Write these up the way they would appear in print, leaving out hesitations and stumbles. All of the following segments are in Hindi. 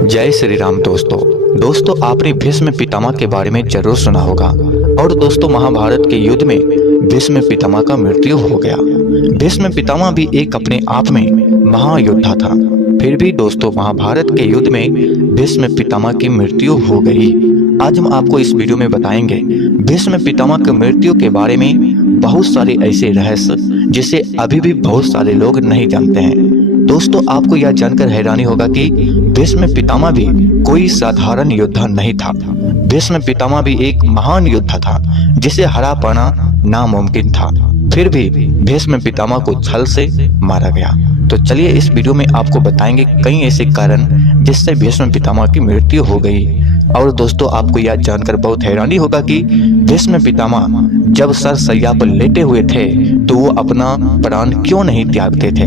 जय श्री राम दोस्तों आपने भीष्म पितामह के बारे में जरूर सुना होगा। और दोस्तों महाभारत के युद्ध में भीष्म पितामह का मृत्यु हो गया। भीष्म पितामह भी एक अपने आप में महायोद्धा था। फिर भी दोस्तों महाभारत के युद्ध में भीष्म पितामह की मृत्यु हो गई। आज हम आपको इस वीडियो में बताएंगे भीष्म पितामह की मृत्यु के बारे में बहुत सारे ऐसे रहस्य जिसे अभी भी बहुत सारे लोग नहीं जानते हैं। दोस्तों आपको यह जानकर हैरानी होगा कि भीष्म पितामह भी कोई साधारण योद्धा नहीं था। भीष्म पितामह भी एक महान योद्धा था जिसे हरा पाना नामुमकिन था। फिर भी भीष्म पितामह को छल से मारा गया। तो चलिए इस वीडियो में आपको बताएंगे कई ऐसे कारण जिससे भीष्म पितामह की मृत्यु हो गई। और दोस्तों आपको यह जानकर बहुत हैरानी होगा कि भीष्म पितामह जब सरसैया पर लेटे हुए थे तो वो अपना प्राण क्यों नहीं त्यागते थे,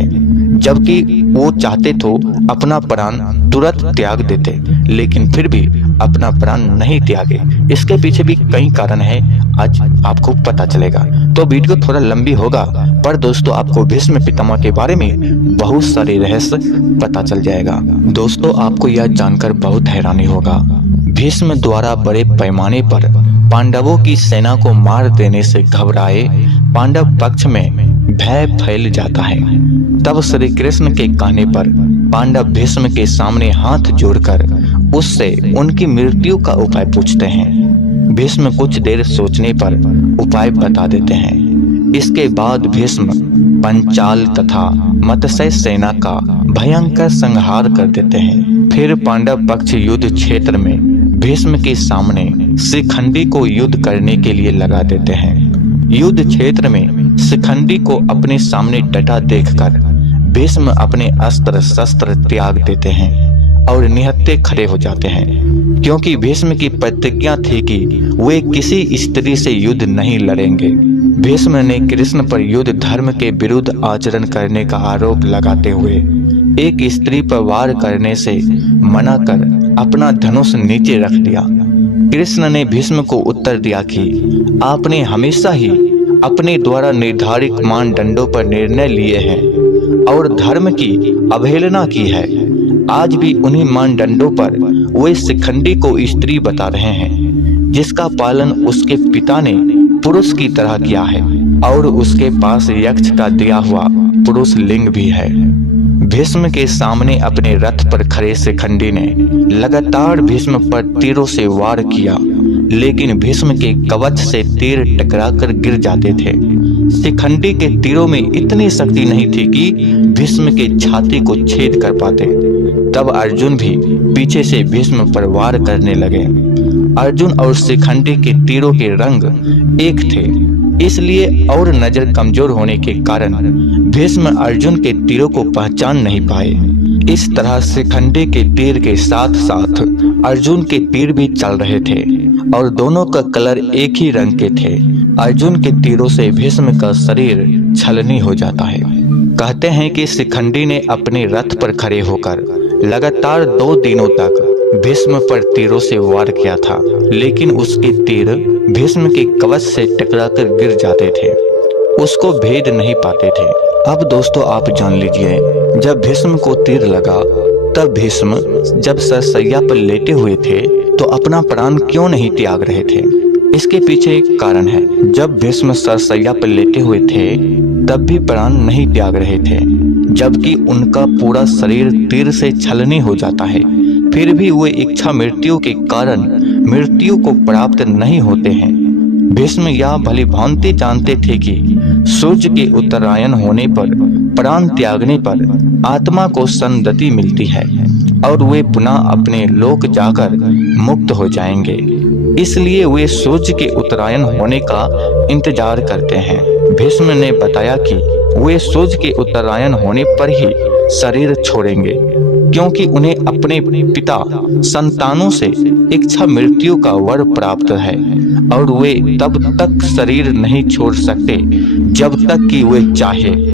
जबकि वो चाहते तो अपना प्राण तुरंत त्याग देते, लेकिन फिर भी अपना प्राण नहीं त्यागे। इसके पीछे भी कई कारण है, आज आपको पता चलेगा। तो वीडियो थोड़ा लंबी होगा पर दोस्तों आपको भीष्म पितामह के बारे में बहुत सारे रहस्य पता चल जाएगा। दोस्तों आपको यह जानकर बहुत हैरानी होगा, भीष्म द्वारा बड़े पैमाने पर पांडवों की सेना को मार देने से घबराए पांडव पक्ष में भय फैल जाता है। तब श्री कृष्ण के कहने पर पांडव भीष्म के सामने हाथ जोड़कर उससे उनकी मृत्यु का उपाय पूछते हैं। भीष्म कुछ देर सोचने पर उपाय बता देते हैं। इसके बाद भीष्म पंचाल तथा मत्स्य सेना का भयंकर संहार कर देते हैं। फिर पांडव पक्ष युद्ध क्षेत्र में भीष्म के सामने शिखंडी को युद्ध करने के लिए लगा देते हैं। युद्ध क्षेत्र में शिखंडी को अपने सामने डटा देखकर भीष्म अपने अस्त्र शस्त्र त्याग देते हैं और निहत्थे खड़े हो जाते हैं, क्योंकि भीष्म की प्रतिज्ञा थी कि वे किसी स्त्री से युद्ध नहीं लड़ेंगे। भीष्म ने कृष्ण पर युद्ध धर्म के विरुद्ध आचरण करने का आरोप लगाते हुए एक स्त्री पर वार करने से मना कर अपना धनुष नीचे रख दिया। कृष्ण ने भीष्म को उत्तर दिया कि आपने हमेशा ही अपने द्वारा निर्धारित मानदंडों पर निर्णय लिए हैं और धर्म की अवहेलना की है। आज भी उन्हीं मानदंडों पर वे शिखंडी को स्त्री बता रहे हैं, जिसका पालन उसके पिता ने पुरुष की तरह किया है और उसके पास यक्ष का दिया हुआ पुरुष लिंग भी है। भीष्म के सामने अपने रथ पर खड़े शिखंडी ने लगातार भीष्म पर तीरों से वार किया, लेकिन भीष्म के कवच से तीर टकराकर गिर जाते थे। शिखंडी के तीरों में इतनी शक्ति नहीं थी कि भीष्म के छाती को छेद कर पाते। तब अर्जुन भी पीछे से भीष्म पर वार करने लगे। अर्जुन और शिखंडी के तीरों के रंग एक थे, इसलिए और नजर कमजोर होने के कारण भीष्म अर्जुन के तीरों को पहचान नहीं पाए। इस तरह शिखंडी के तीर के साथ साथ अर्जुन के तीर भी चल रहे थे और दोनों का कलर एक ही रंग के थे। अर्जुन के तीरों से भीष्म का शरीर छलनी हो जाता है। कहते हैं कि शिखंडी ने अपने रथ पर खड़े होकर लगातार 2 दिनों तक भीष्म पर तीरों से वार किया था, लेकिन उसके तीर भीष्म के कवच से टकराकर गिर जाते थे, उसको भेद नहीं पाते थे। अब दोस्तों आप जान लीजिए, जब भीष्म को तीर लगा तब भीष्म जब सरसैया पर लेटे हुए थे तो अपना प्राण क्यों नहीं त्याग रहे थे। इसके पीछे एक कारण है। जब भीष्म सरसैया पर लेटे हुए थे तब भी प्राण नहीं त्याग रहे थे, जबकि उनका पूरा शरीर तीर से छलनी हो जाता है। फिर भी वे इच्छा मृत्यु के कारण मृत्यु को प्राप्त नहीं होते हैं। भीष्म यह भली भांति जानते थे कि सूर्य के उत्तरायण होने पर प्राण त्यागने पर आत्मा को सद्गति मिलती है और वे पुनः अपने लोक जाकर मुक्त हो जाएंगे। इसलिए वे सूर्य के उत्तरायण होने का इंतजार करते हैं। भीष्म ने बताया कि वे सूर्य के उत्तरायण होने पर ही शरीर छोड़ेंगे, क्योंकि उन्हें अपने पिता संतानों से इच्छा मृत्यु का वर प्राप्त है और वे तब तक शरीर नहीं छोड़ सकते जब तक कि वे चाहे।